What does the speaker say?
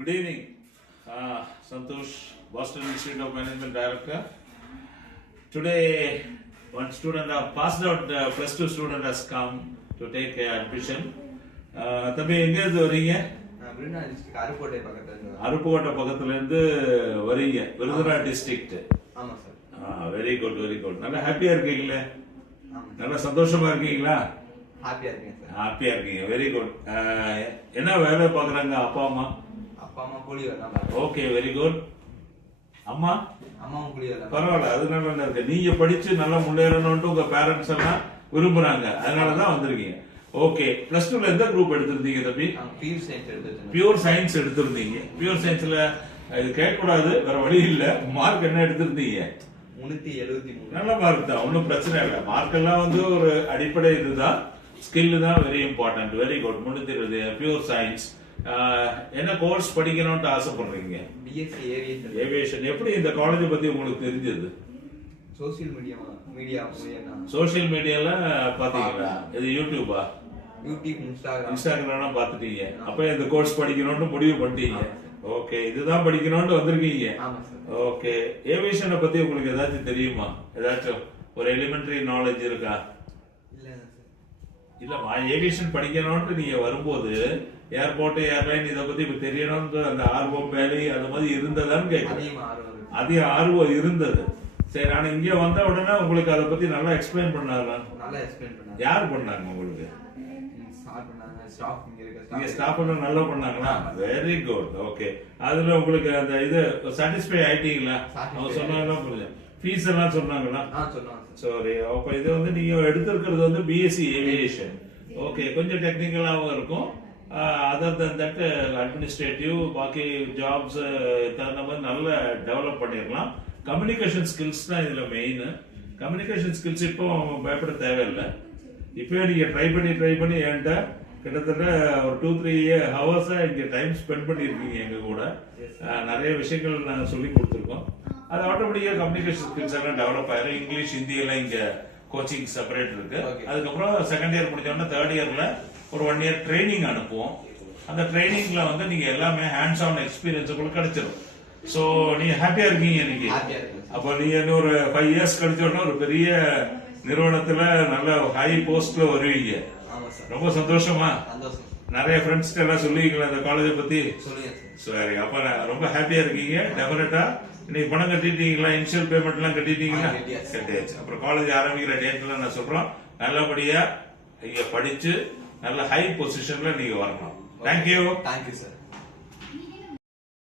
Good evening, Santosh, Boston Institute of Management Director. Today, one student, passed out plus 2 student has come to take admission. தம்பி எங்க இருந்து வரீங்க? அருப்புக்கோட்டை பக்கத்துல இருந்து வரீங்க, விருதுநகர் டிஸ்ட்ரிக்ட். ஆமா sir. Very good very good. நல்லா ஹாப்பியா இருக்கீங்களா? நல்லா சந்தோஷமா இருக்கீங்களா? ஹாப்பியா இருக்கேன் சார். ஹாப்பியா இருக்கீங்க, வெரி குட். என்ன வேலை பாக்குறாங்க அப்பா அம்மா? அப்பா அம்மா கூலி வேலை தான். Okay, very good. அம்மா அம்மாவும் கூலி வேலை. பரவாயில்ல, அதனால என்ன இருக்கு, நீங்க படிச்சு நல்லா முன்னேறணும்னு உங்க பேரண்ட்ஸ் எல்லாம் விரும்புறாங்க, அதனாலதான் வந்திருக்கீங்க. ஓகே, பிளஸ் 2ல எந்த குரூப் எடுத்திருந்தீங்க தம்பி? பியூர் சயின்ஸ் எடுத்திருந்தேன். பியூர் சயின்ஸ் எடுத்திருந்தீங்க. பியூர் சயின்ஸ்ல இது கேட்கக்கூடாது, வேற வழி இல்ல. மார்க் என்ன எடுத்திருந்தீங்க? 373. நல்ல மார்க் தான், ஒன்னும் பிரச்சனை இல்லை. மார்க் எல்லாம் வந்து ஒரு அடிப்படை இதுதான், ஸ்கில் தான் very important. Very good. 320 pure science. என்ன கோர்ஸ் படிக்கணும்னு ஆசைப்படுறீங்க? BSc aviation. ஏவியேஷன். எப்படி இந்த காலேஜ் பத்தி உங்களுக்கு தெரிஞ்சது? சோசியல் மீடியா மூலமா. சோசியல் மீடியால பாத்தீங்களா? இது யூடியூபா? YouTube, Instagram பாத்துட்டீங்க. அப்ப இந்த கோர்ஸ் படிக்கணும்னு முடிவு பண்ணிட்டீங்க. ஓகே, இதுதான் படிக்கணும்னு வந்திருக்கீங்க. ஓகே, ஏவியேஷனை பத்தி உங்களுக்கு ஏதாச்சும் தெரியுமா? ஏதாச்சும் ஒரு எலிமெண்டரி நாலேஜ் இருக்கா? இல்லம்மா, ஏவியேஷன் படிக்கணும்னு நீங்க வரும்போது ஏர்போர்ட் ஏர்லைன் இதை பத்தி இப்ப தெரியணும்னு அந்த ஆர்வம் வேலை அது மாதிரி இருந்ததான்னு கேட்கிறேன். அதிக ஆர்வம் இருந்தது. சரி, நான் இங்க வந்த உடனே உங்களுக்கு அதை பத்தி நல்லா எக்ஸ்பிளைன் பண்ணாங்க. யார் பண்ணாங்க உங்களுக்கு? நீங்க ஸ்டாஃப் நல்லா பண்ணாங்களா? Very good. ஓகே, அதுல உங்களுக்கு அந்த இது சாட்டிஸ்ஃபை ஆயிட்டீங்களா? அவங்க சொன்னாங்களா? புரியல. ஃபீஸ் எல்லாம் சொன்னாங்களா? சரி, அப்ப இது வந்து நீங்க எடுத்திருக்கிறது வந்து பிஎஸ்சி ஏவியேஷன். ஓகே, கொஞ்சம் டெக்னிக்கலாவும் இருக்கும். அதர் தன் தட் அட்மினிஸ்ட்ரேட்டிவ் பாக்கி ஜாப்ஸ் தகுந்த மாதிரி நல்ல டெவலப் பண்ணிடலாம். கம்யூனிகேஷன் ஸ்கில்ஸ் தான் இதுல மெயின். கம்யூனிகேஷன் ஸ்கில்ஸ் இப்போ பயப்பட தேவையில்லை. இப்பவே நீங்க ட்ரை பண்ணி என்கிட்ட கிட்டத்தட்ட ஒரு 2-3 ஹவர்ஸா இங்க டைம் ஸ்பெண்ட் பண்ணிருக்கீங்க எங்க கூட. நிறைய விஷயங்கள் நாங்க சொல்லி கொடுத்துருக்கோம். அது ஆட்டோமேட்டிக்கா கம்யூனிகேஷன் ஸ்கில்ஸ் எல்லாம் டெவலப் ஆயிரும். இங்கிலீஷ், ஹிந்தி எல்லாம் இங்க கோச்சிங் செப்பரேட் இருக்கு. அதுக்கப்புறம் செகண்ட் இயர் முடிச்சோம்னா தேர்ட் இயர்ல ஒரு 1 இயர் ட்ரைனிங் அனுப்புவோம். அந்த ட்ரைனிங்ல வந்து நீங்க எல்லாமே ஹேண்ட்ஸ் ஆன் எக்ஸ்பீரியன்ஸ் உங்களுக்கு கிடைச்சிடும். சோ நீங்க ஹாப்பியா இருக்கீங்க இன்னைக்கு. அப்ப நீங்க ஒரு 5 இயர்ஸ் கழிச்சோன்னா ஒரு பெரிய நிறுவனத்துல நல்ல ஹை போஸ்ட்ல வருவீங்க. ரொம்ப சந்தோஷமா? நிறைய ஃப்ரெண்ட்ஸ் எல்லாம் சொல்லுவீங்களா இந்த காலேஜை பத்தி? சரி, அப்ப ரொம்ப ஹாப்பியா இருக்கீங்க. டெஃபினட்டா இன்னைக்கு பணம் கட்டிட்டீங்களா? இனிஷியல் பேமெண்ட் எல்லாம் கட்டிட்டீங்களா? கட்டியாச்சு. அப்புறம் காலேஜ் ஆரம்பிக்கிற டேட்ல நான் சொல்றோம், நல்லபடியா இங்க படிச்சு நல்ல ஹை பொசிஷன்ல நீங்க வரணும். தேங்க்யூ. Thank you sir.